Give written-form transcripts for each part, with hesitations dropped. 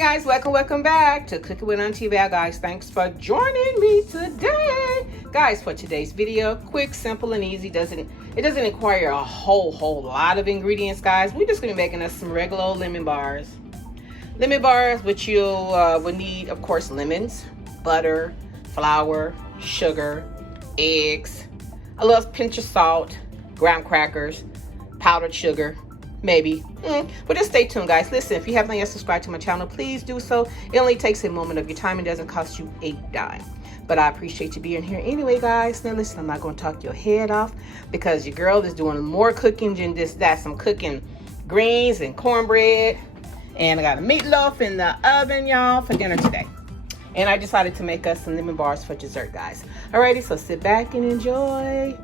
guys, welcome back to Cooking with Auntie Val. Guys, thanks for joining me today. Guys, for today's video, quick, simple, and easy. It doesn't require a whole lot of ingredients, guys. We're just gonna be making us some regular old lemon bars. Lemon bars, which you'll will need, of course, lemons, butter, flour, sugar, eggs, a little pinch of salt, graham crackers, powdered sugar, maybe. But just stay tuned, guys. Listen, if you haven't yet subscribed to my channel, please do so. It only takes a moment of your time and doesn't cost you a dime. But I appreciate you being here anyway, guys. Now listen, I'm not going to talk your head off because your girl is doing more cooking than this, that. I'm cooking greens and cornbread, and I got a meatloaf in the oven, y'all, for dinner today. And I decided to make us some lemon bars for dessert, guys. Alrighty, so sit back and enjoy.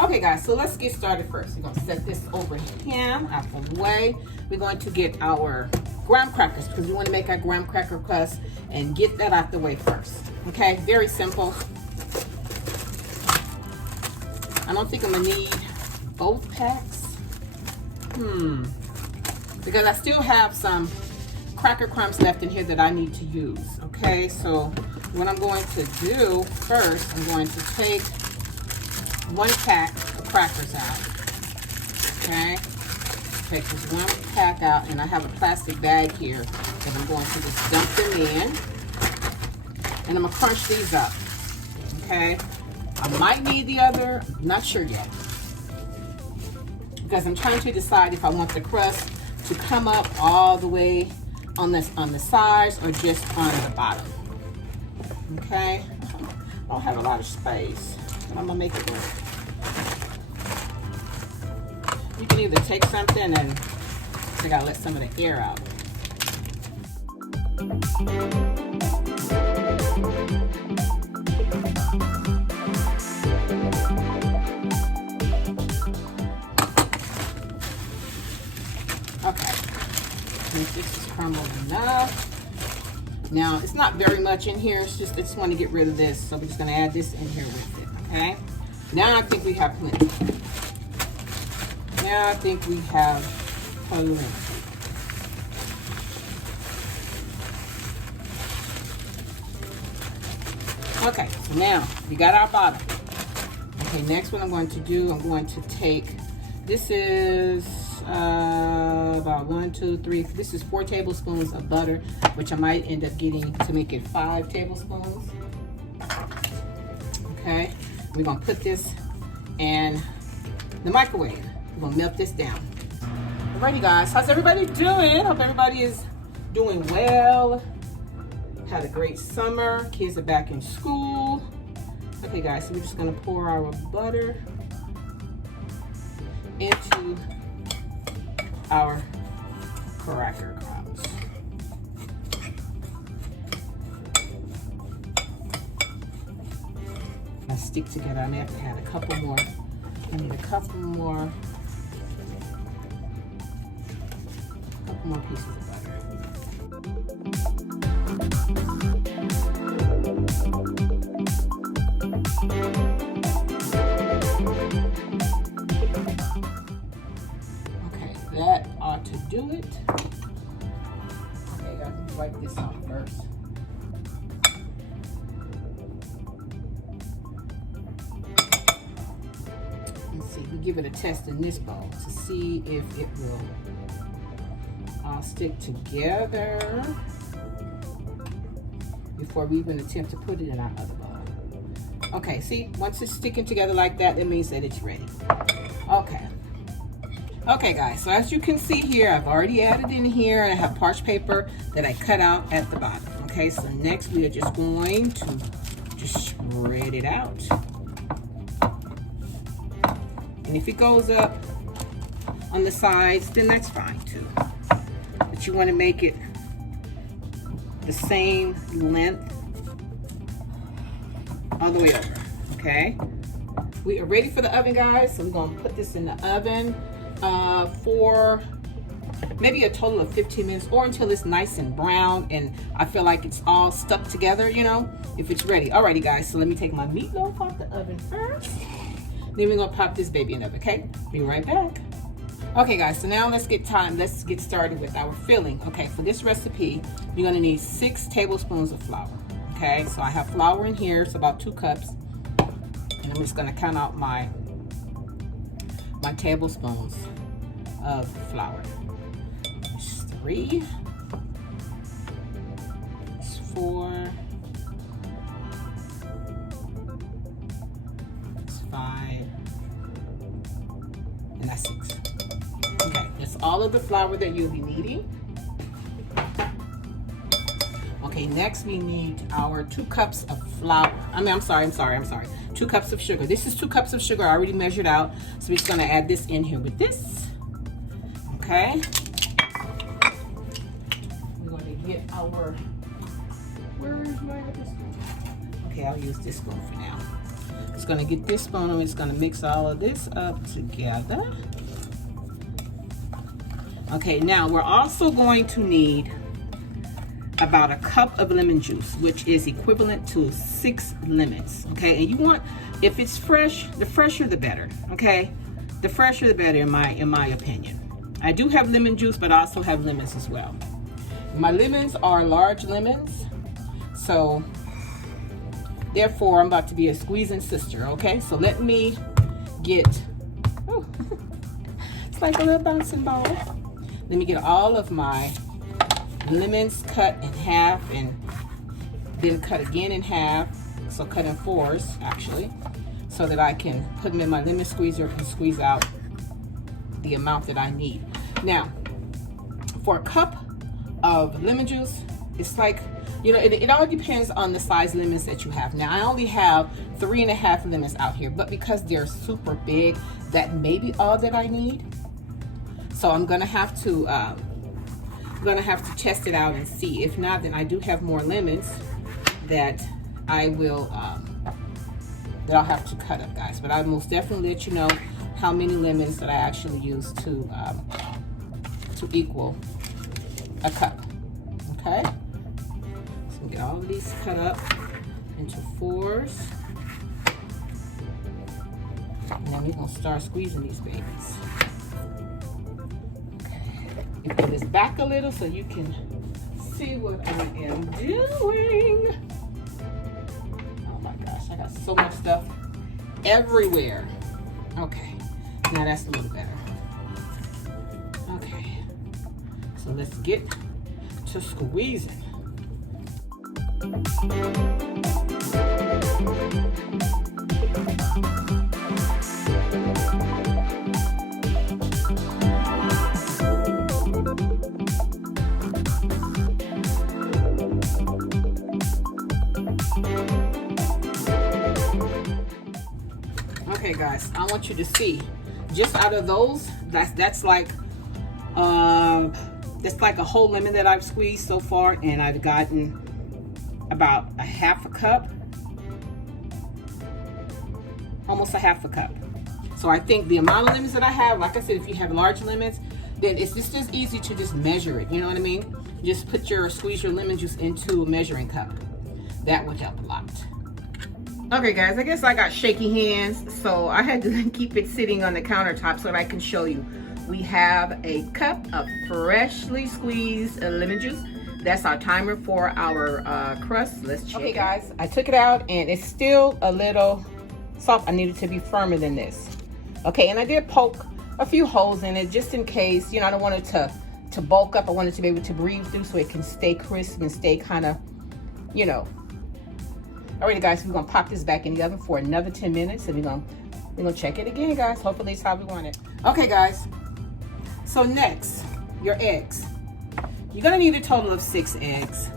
Okay, guys, so let's get started first. We're gonna set this over here out of the way. We're going to get our graham crackers because we want to make our graham cracker crust and get that out the way first. Okay, very simple. I don't think I'm gonna need both packs. Because I still have some cracker crumbs left in here that I need to use. Okay, so what I'm going to do first, I'm going to take one pack of crackers out. Okay, take this one pack out, and I have a plastic bag here that I'm going to just dump them in, and I'm gonna crunch these up. Okay, I might need the other, I'm not sure yet, because I'm trying to decide if I want the crust to come up all the way on the sides or just on the bottom. Okay, I don't have a lot of space, but I'm gonna make it work. You can either take something and I gotta let some of the air out. Okay, I think this is crumbled enough. Now, it's not very much in here. It's just, I just want to get rid of this. So we're just going to add this in here with it, okay? Now I think we have plenty. Now I think we have plenty. Okay, so now we got our bottom. Okay, next what I'm going to do, I'm going to take, this is about 1, 2, 3. This is 4 tablespoons of butter, which I might end up getting to make it 5 tablespoons. Okay, we're gonna put this in the microwave. We're gonna melt this down. Alrighty, guys, how's everybody doing? Hope everybody is doing well. Had a great summer. Kids are back in school. Okay, guys, so we're just gonna pour our butter into our cracker crumbs. Now stick together. I may have to add a couple more. I need a couple more pieces of butter. That ought to do it. Okay, guys, let me wipe this off first. Let's see, we give it a test in this bowl to see if it will all stick together before we even attempt to put it in our other bowl. Okay, see, once it's sticking together like that, that means that it's ready. Okay. Okay, guys, so as you can see here, I've already added in here, and I have parchment paper that I cut out at the bottom. Okay, so next we are just going to just spread it out. And if it goes up on the sides, then that's fine too. But you want to make it the same length all the way over, okay? We are ready for the oven, guys, so we're going to put this in the oven for maybe a total of 15 minutes or until it's nice and brown and I feel like it's all stuck together, you know, if it's ready. Alrighty, guys, so let me take my meatloaf off the oven first. Then we're gonna pop this baby in the oven, okay? Be right back. Okay guys, so now let's get started with our filling. Okay, for this recipe, you're gonna need 6 tablespoons of flour. Okay, so I have flour in here, it's about 2 cups. And I'm just gonna count out my tablespoons of flour. There's 3, there's 4, there's 5, and that's 6. Okay, that's all of the flour that you'll be needing. Okay, next we need our 2 cups of flour. I'm sorry. 2 cups of sugar. This is 2 cups of sugar I already measured out. So we're just gonna add this in here with this. Okay. We're gonna get our, where's my other spoon? Okay, I'll use this spoon for now. Just gonna get this spoon and we're just gonna mix all of this up together. Okay, now we're also going to need about a cup of lemon juice, which is equivalent to 6 lemons. Okay, and you want, if it's fresh, the fresher the better. Okay, the fresher the better in my opinion. I do have lemon juice, but I also have lemons as well. My lemons are large lemons, so therefore I'm about to be a squeezing sister. Okay, so let me get, oh, it's like a little bouncing ball. Let me get all of my lemons cut in half and then cut again in half, so cut in 4s actually, so that I can put them in my lemon squeezer and squeeze out the amount that I need. Now, for a cup of lemon juice, it's like, you know, it all depends on the size lemons that you have. Now, I only have 3.5 lemons out here, but because they're super big, that may be all that I need. So I'm gonna have to test it out and see. If not, then I do have more lemons that I will that I'll have to cut up, guys. But I'll most definitely let you know how many lemons that I actually use to equal a cup. Okay, so we get all of these cut up into 4s, and then we're gonna start squeezing these babies. Put this back a little so you can see what I am doing. Oh my gosh, I got so much stuff everywhere. Okay, now that's a little better. Okay, so let's get to squeezing. Okay guys, I want you to see, just out of those, that's like a whole lemon that I've squeezed so far, and I've gotten about a half a cup, almost a half a cup. So I think the amount of lemons that I have, like I said, if you have large lemons, then it's just as easy to just measure it, you know what I mean? Just squeeze your lemon juice into a measuring cup. That would help a lot. Okay guys, I guess I got shaky hands, so I had to keep it sitting on the countertop so that I can show you. We have a cup of freshly squeezed lemon juice. That's our timer for our crust. Let's check. Okay guys, I took it out and it's still a little soft. I need it to be firmer than this. Okay, and I did poke a few holes in it just in case, you know, I don't want it to bulk up. I want it to be able to breathe through so it can stay crisp and stay kind of, you know. Alrighty guys, we're gonna pop this back in the oven for another 10 minutes and we're gonna check it again, guys. Hopefully it's how we want it. Okay guys, so next, your eggs. You're gonna need a total of 6 eggs,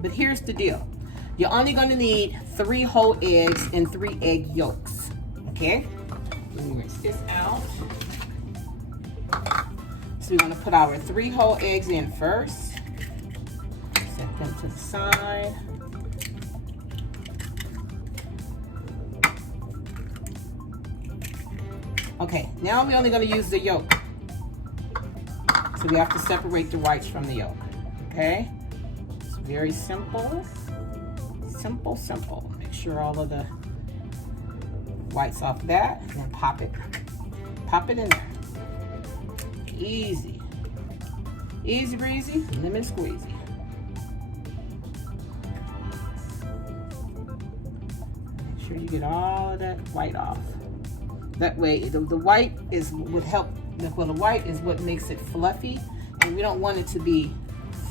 but here's the deal. You're only gonna need 3 whole eggs and 3 egg yolks, okay? Let me rinse this out. So we're gonna put our 3 whole eggs in first. Set them to the side. Okay, now we're only going to use the yolk. So we have to separate the whites from the yolk. Okay? It's very simple. Simple, simple. Make sure all of the whites off that, and then pop it in there. easy. Easy breezy, lemon squeezy. Make sure you get all of that white off. That way, the white is would help. Well, the white is what makes it fluffy, and we don't want it to be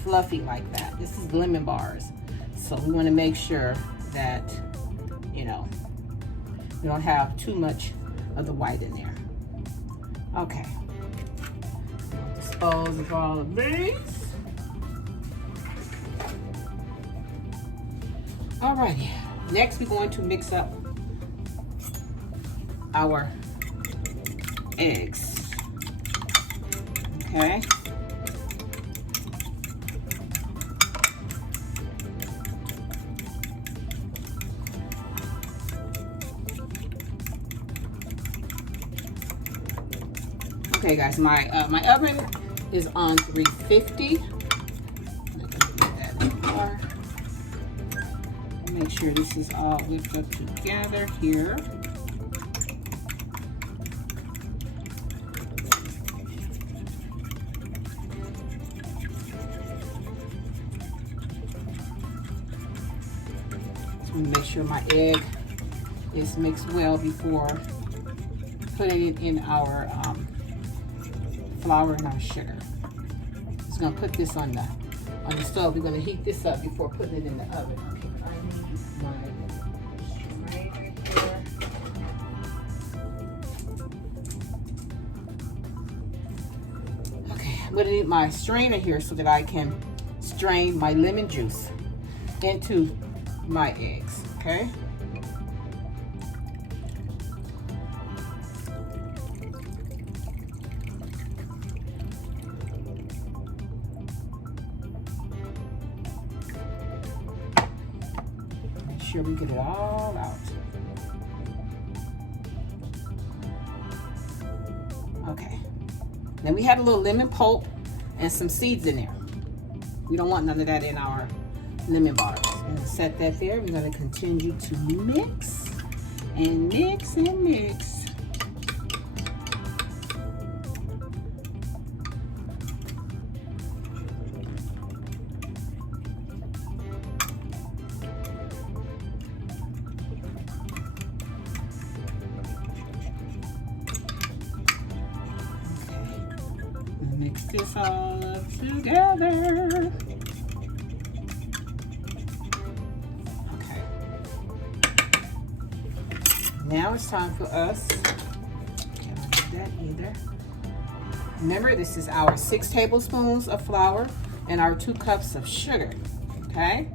fluffy like that. This is lemon bars, so we want to make sure that, you know, we don't have too much of the white in there. Okay. Dispose of all of these. Alrighty. Next, we're going to mix up our eggs. Okay. Okay, guys, my oven is on 350. Make sure this is all whipped up together here. So make sure my egg is mixed well before putting it in our flour and our sugar. Just gonna put this on the stove. We're gonna heat this up before putting it in the oven. Okay, I need my strainer here. Okay, I'm gonna need my strainer here so that I can strain my lemon juice into my eggs. Okay. Sure we get it all out. Okay. Then we had a little lemon pulp and some seeds in there. We don't want none of that in our lemon bars. I'm gonna set that there. We're gonna continue to mix and mix and mix. Mix this all up together. Okay. Now it's time for us. Can't do that either. Remember, this is our 6 tablespoons of flour and our 2 cups of sugar. Okay.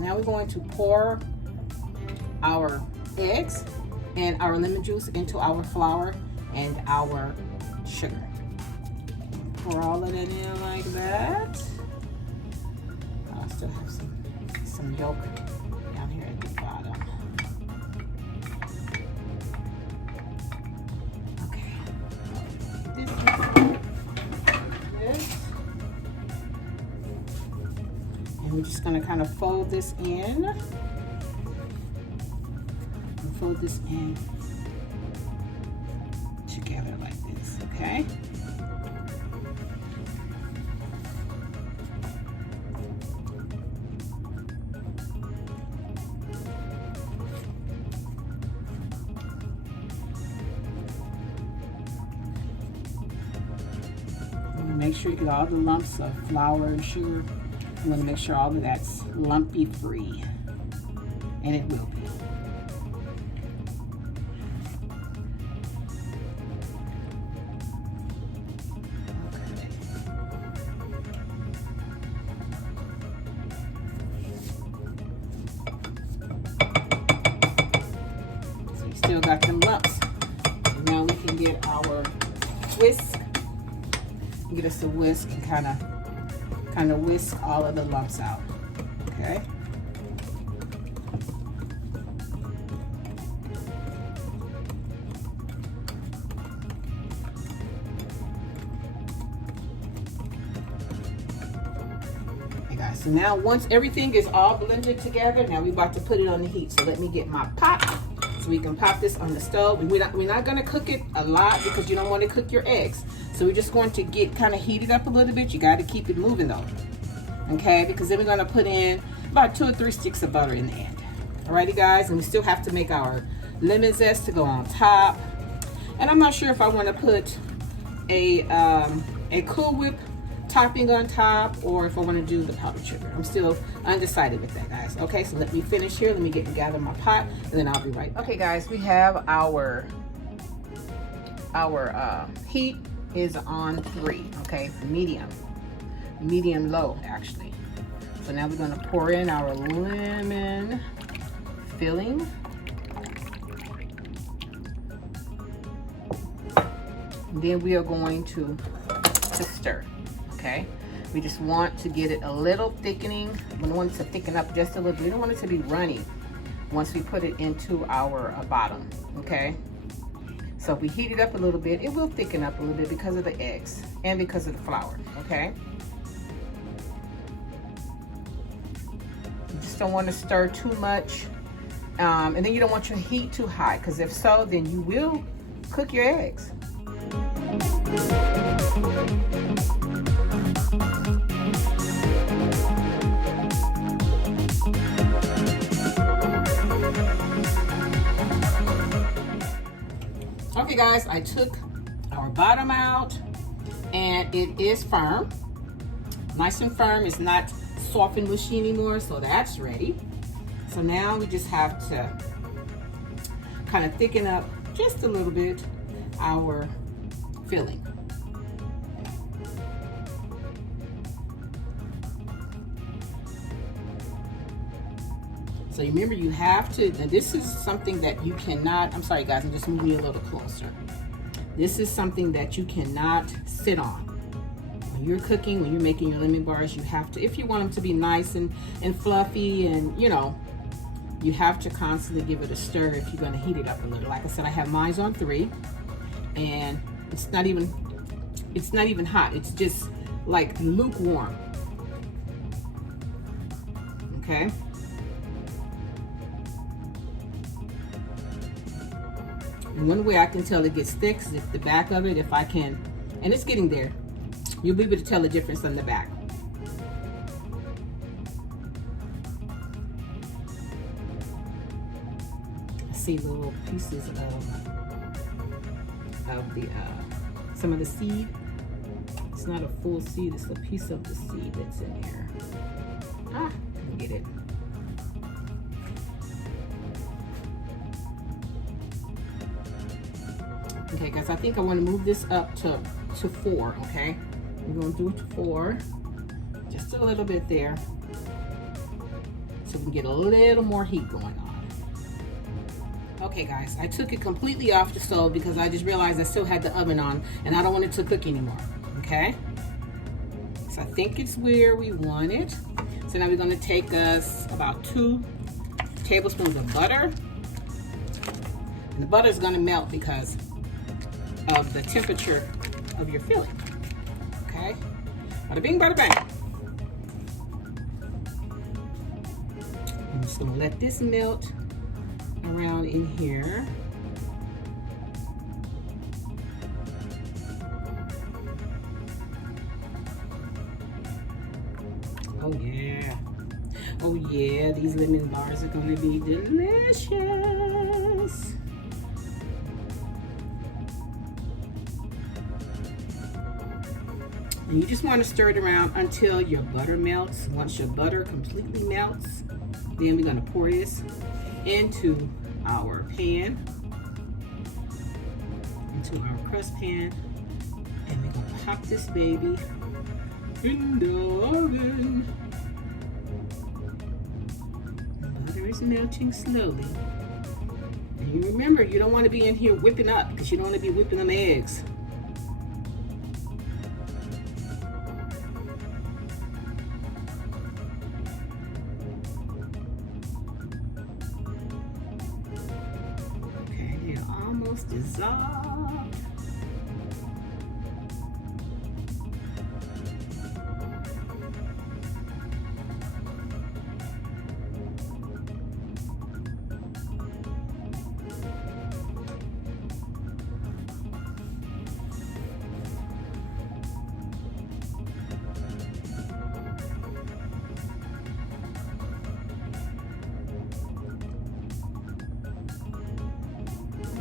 Now we're going to pour our eggs and our lemon juice into our flour and our sugar. Pour all of it in like that. I still have some yolk down here at the bottom. Okay. This. And we're just going to kind of fold this in. And fold this in together like this, okay? Make sure you get all the lumps of flour and sugar. I'm going to make sure all of that's lumpy free, and it will be. Okay. So you still got them lumps. So now we can get our whisk get us a whisk and kind of whisk all of the lumps out. Okay. So now once everything is all blended together, now we're about to put it on the heat. So let me get my pot so we can pop this on the stove. And we're not going to cook it a lot because you don't want to cook your eggs. So we're just going to get kind of heated up a little bit. You got to keep it moving though. Okay, because then we're going to put in about 2 or 3 sticks of butter in the end. Alrighty guys, and we still have to make our lemon zest to go on top. And I'm not sure if I want to put a Cool Whip topping on top or if I want to do the powdered sugar. I'm still undecided with that, guys. Okay, so let me finish here. Let me gather my pot and then I'll be right back. Okay guys, we have our heat is on 3, okay, medium low actually. So now we're going to pour in our lemon filling. And then we are going to stir. Okay, we just want to get it a little thickening. We want it to thicken up just a little bit. We don't want it to be runny once we put it into our bottom. Okay, so if we heat it up a little bit, it will thicken up a little bit because of the eggs and because of the flour. Okay, you just don't want to stir too much, and then you don't want your heat too high, because if so, then you will cook your eggs. Okay guys, I took our bottom out and it is firm. Nice and firm. It's not soft and mushy anymore, so that's ready. So now we just have to kind of thicken up just a little bit our filling. So remember, you have to, now this is something that you cannot, I'm sorry guys, I'm just moving a little closer. This is something that you cannot sit on. When you're cooking, when you're making your lemon bars, you have to, if you want them to be nice and fluffy and, you know, you have to constantly give it a stir if you're going to heat it up a little. Like I said, I have mine on 3 and it's not even hot. It's just like lukewarm. Okay. And one way I can tell it gets thick is if the back of it, if I can, and it's getting there, you'll be able to tell the difference on the back. I see little pieces of the some of the seed. It's not a full seed, it's a piece of the seed that's in here. Ah, let me get it. Okay guys, I think I want to move this up to 4, okay? We're going to do it to 4, just a little bit there, so we can get a little more heat going on. Okay guys, I took it completely off the stove because I just realized I still had the oven on and I don't want it to cook anymore, okay? So I think it's where we want it. So now we're going to take us about 2 tablespoons of butter. And the butter is going to melt because of the temperature of your filling. Okay, bada bing, bada bang. I'm just gonna let this melt around in here. Oh yeah, oh yeah, these lemon bars are gonna be delicious. And you just want to stir it around until your butter melts. Once your butter completely melts, then we're going to pour this into our pan, into our crust pan, and we're going to pop this baby in the oven. The butter is melting slowly. And you remember, you don't want to be in here whipping up because you don't want to be whipping them eggs. dissolved.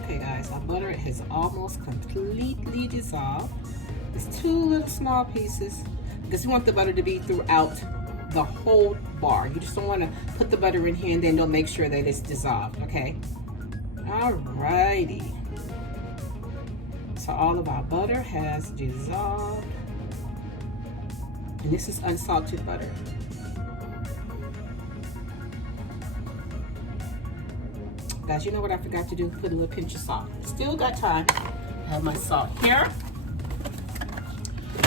Okay guys, our butter has almost completely dissolved. It's 2 little small pieces because you want the butter to be throughout the whole bar. You just don't want to put the butter in here and then don't make sure that it's dissolved, okay? Alrighty. So all of our butter has dissolved. And this is unsalted butter. Guys, you know what I forgot to do? Put a little pinch of salt. Still got time. I have my salt here.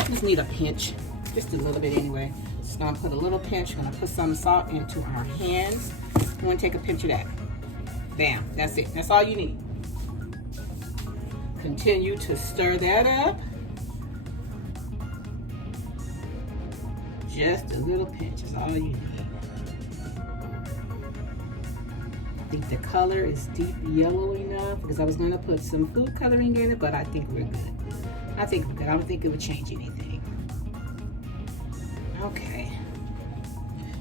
Just need a pinch, just a little bit anyway. So I'm gonna put a little pinch. I'm gonna put some salt into our hands. I'm gonna take a pinch of that. Bam, that's it. That's all you need. Continue to stir that up. Just a little pinch is all you need. I think the color is deep yellow enough because I was gonna put some food coloring in it, but I think we're good. I think we're good. I don't think it would change anything. Okay.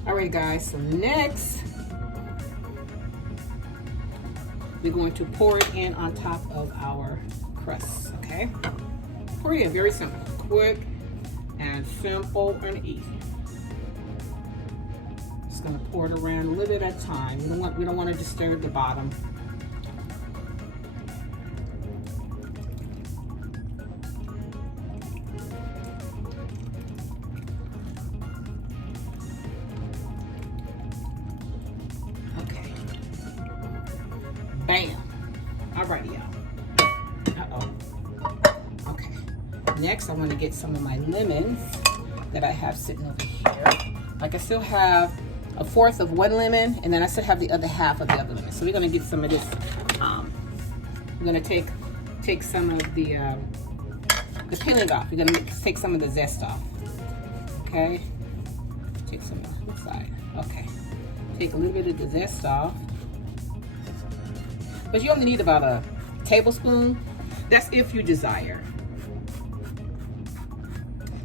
All right, guys, so next, we're going to pour it in on top of our crust, okay? Pour it in, very simple, quick and simple and easy. Just gonna pour it around a little bit at a time. We don't want to disturb the bottom. Okay. Bam. Alrighty, y'all. Uh-oh. Okay. Next, I want to get some of my lemons that I have sitting over here. Like I still have 1/4 of one lemon, and then I still have the other half of the other lemon. So we're gonna get some of this. We're gonna take some of the peeling off. We're gonna take some of the zest off. Okay. Take some off the side. Okay. Take a little bit of the zest off. But you only need about a tablespoon. That's if you desire.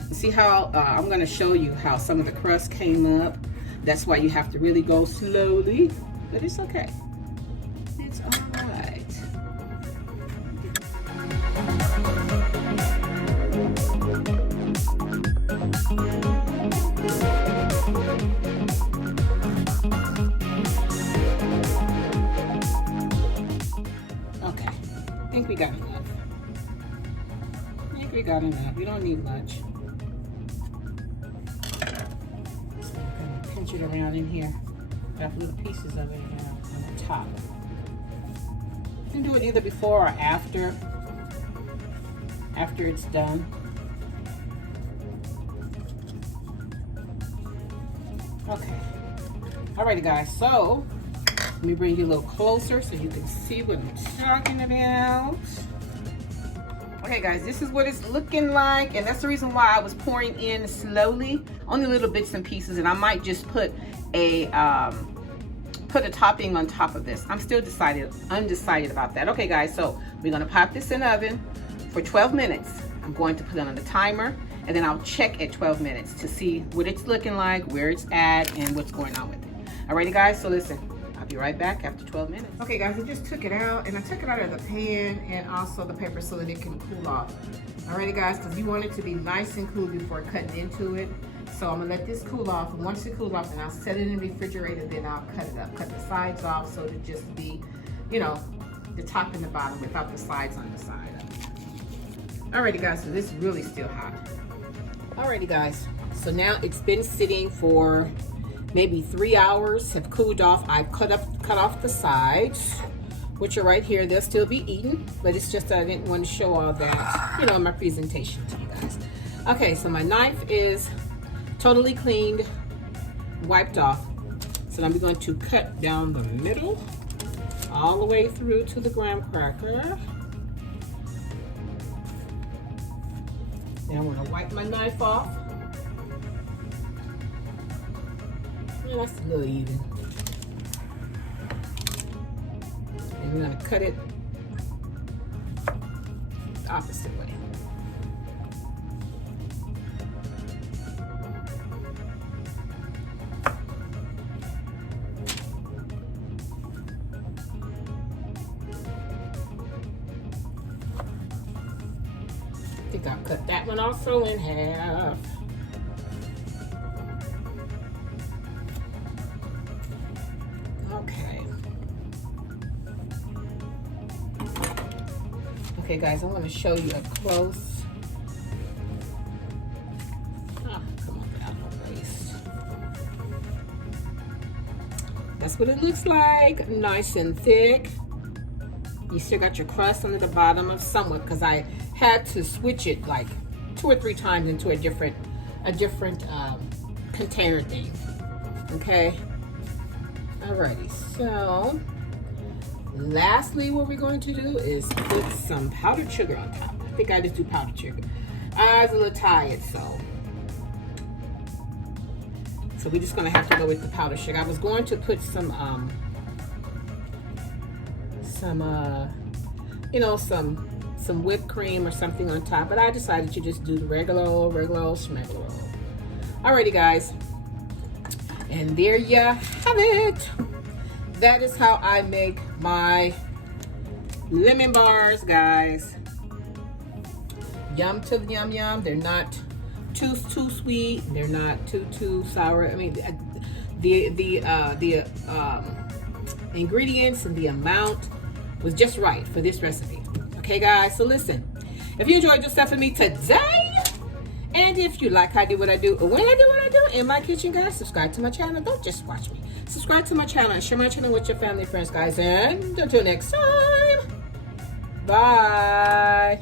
You see how I'm gonna show you how some of the crust came up. That's why you have to really go slowly, but it's okay. It's all right. Okay, I think we got enough. We don't need much. Pinch it around in here. Got little pieces of it on the top. You can do it either before or after it's done. Okay. Alrighty, guys. So let me bring you a little closer so you can see what I'm talking about. Okay guys, this is what it's looking like, and that's the reason why I was pouring in slowly, only little bits and pieces, and I might just put a topping on top of this. I'm still undecided about that. Okay guys, so we're gonna pop this in the oven for 12 minutes. I'm going to put it on the timer, and then I'll check at 12 minutes to see what it's looking like, where it's at, and what's going on with it. Alrighty guys, so listen. I'll be right back after 12 minutes. Okay guys, I just took it out, and I took it out of the pan and also the paper so that it can cool off. Alrighty guys, because you want it to be nice and cool before cutting into it. So I'm gonna let this cool off, and once it cools off, then I'll set it in the refrigerator, then I'll cut it up. Cut the sides off so it'll just be, you know, the top and the bottom without the sides on the side. Alrighty guys, so this is really still hot. Alrighty guys, so now it's been sitting for maybe 3 hours, have cooled off. I've cut off the sides, which are right here. They'll still be eaten, but it's just I didn't want to show all that, you know, in my presentation to you guys. Okay, so my knife is totally cleaned, wiped off. So I'm going to cut down the middle, all the way through to the graham cracker. Now I'm gonna wipe my knife off. Yeah, that's a little even. And I'm gonna cut it the opposite way. I think I'll cut that one also in half. Okay. Okay, guys, I want to show you up close. Oh, come on, get out of my waist. That's what it looks like. Nice and thick. You still got your crust under the bottom of somewhat, because I had to switch it like 2 or 3 times into a different container thing. Okay. Alrighty. So, lastly, what we're going to do is put some powdered sugar on top. I think I just do powdered sugar. I was a little tired, so we're just gonna have to go with the powdered sugar. I was going to put some whipped cream or something on top, but I decided to just do the regular old schmegular old. Alrighty, guys, and there you have it. That is how I make my lemon bars, guys. Yum to yum yum. They're not too sweet. They're not too sour. I mean, the ingredients and the amount was just right for this recipe. Okay, guys, so listen, if you enjoyed yourself with me today, and if you like how I do what I do, when I do what I do in my kitchen, guys, subscribe to my channel. Don't just watch me. Subscribe to my channel and share my channel with your family and friends, guys. And until next time, bye.